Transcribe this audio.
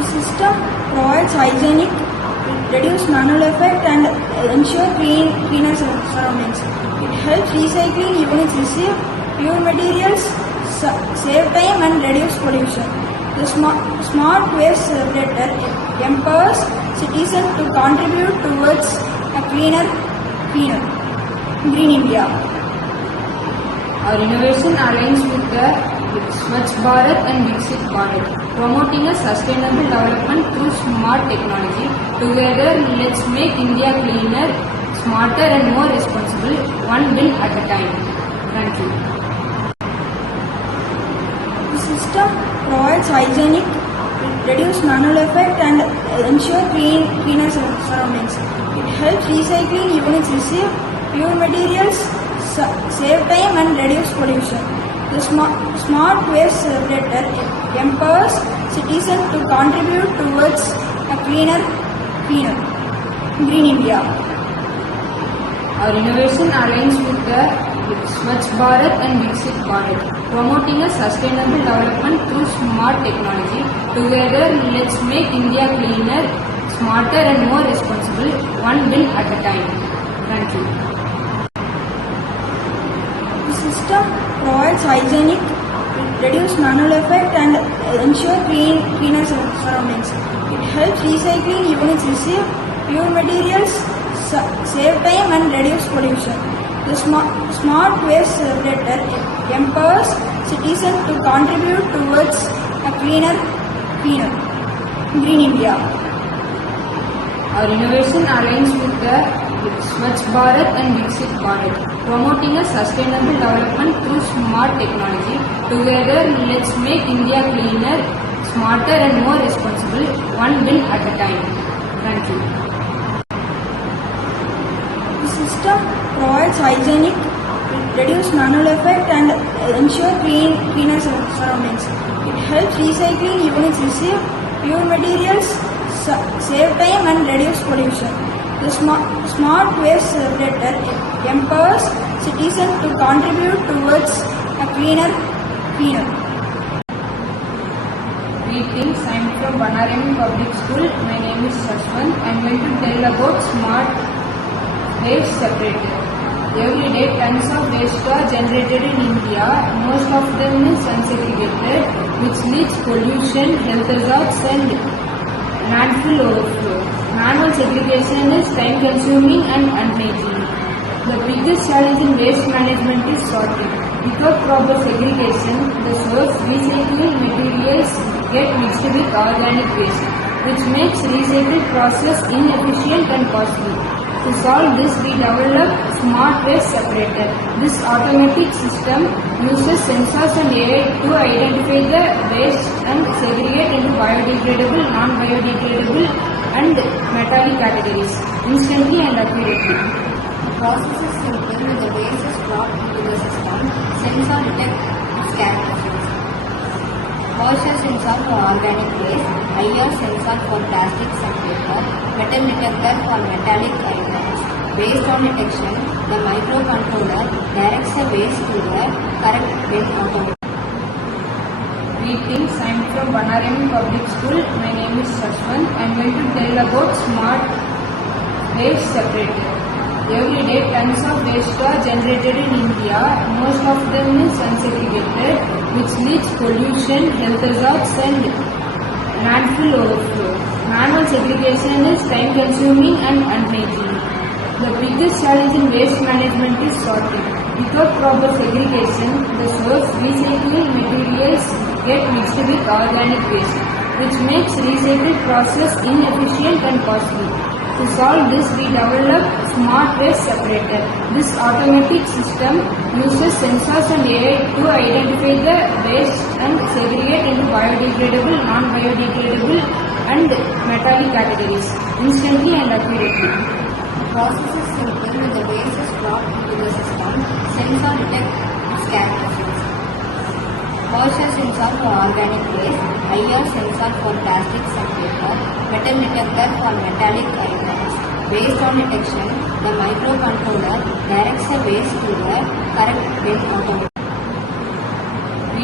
The system provides hygienic, reduce manual effect and ensure cleaner surroundings. It helps recycling units receive pure materials, save time and reduce pollution. The smart waste separator empowers citizens to contribute towards a cleaner, green India. Our innovation aligns with the Swachh Bharat and Viksit Bharat, promoting a sustainable development through smart technology. Together, let's make India cleaner, smarter and more responsible, one bill at a time. Thank you. The system provides hygienic, reduce manual effect and ensure cleaner surroundings. It helps recycling units receive pure materials, save time and reduce pollution. The smart waste separator empowers citizens to contribute towards a cleaner, green India. Our innovation aligns with the Swachh Bharat and Viksit Bharat, promoting a sustainable development through smart technology. Together, let's make India cleaner, smarter and more responsible, one bill at a time. Thank you. The system provides hygienic, reduce manual effect and ensure cleaner surroundings. It helps recycling units receive pure materials, save time and reduce pollution. The smart waste separator empowers citizens to contribute towards a cleaner, green India. Our innovation aligns with the Swachh Bharat and Viksit Bharat, promoting a sustainable development through smart technology. Together, let's make India cleaner, smarter and more responsible, one bill at a time. Thank you. The system provides hygienic, reduce manual effect and ensure cleaner surroundings. It helps recycling units receive pure materials, save time and reduce pollution. The smart waste separator empowers citizens to contribute towards a cleaner, Greetings, I am from Banarami Public School. My name is Shashwant. I am going to tell about smart waste separator. Every day tons of waste are generated in India. Most of them is unsegregated, which leads pollution, health hazards and landfill overflow. Manual segregation is time consuming and unhygienic. The biggest challenge in waste management is sorting. Without proper segregation, the source recycling materials get mixed with organic waste, which makes recycling process inefficient and costly. To solve this, we developed smart waste separator. This automatic system uses sensors and AI to identify the waste and segregate into biodegradable, non-biodegradable and metallic categories instantly and accurately. The process is simple. When the waste is brought into the system, sensor detects its characteristics. Moisture sensor for organic waste, IR sensor for plastics and paper, metal detector for metallic items. Based on detection, the microcontroller directs the waste to the correct bin automatically. Greetings, I am from Banarami Public School. My name is Shashwant. I am going to tell about smart waste separator. Every day tons of waste are generated in India. Most of them is unsegregated, which leads pollution, health hazards and landfill overflow. Manual segregation is time consuming and unhygienic. The biggest challenge in waste management is sorting. Without proper segregation, the source recycling materials get mixed with organic waste, which makes recycling process inefficient and costly. To solve this, we developed smart waste separator. This automatic system uses sensors and AI to identify the waste and segregate into biodegradable, non-biodegradable and metallic categories instantly and accurately. The process is simple. When the waste is brought into the system, sensor detects its characteristics. Moisture sensor for organic waste, IR sensor for plastics and paper, metal detector for metallic items. Based on detection, the microcontroller directs the waste to the correct bin automatically.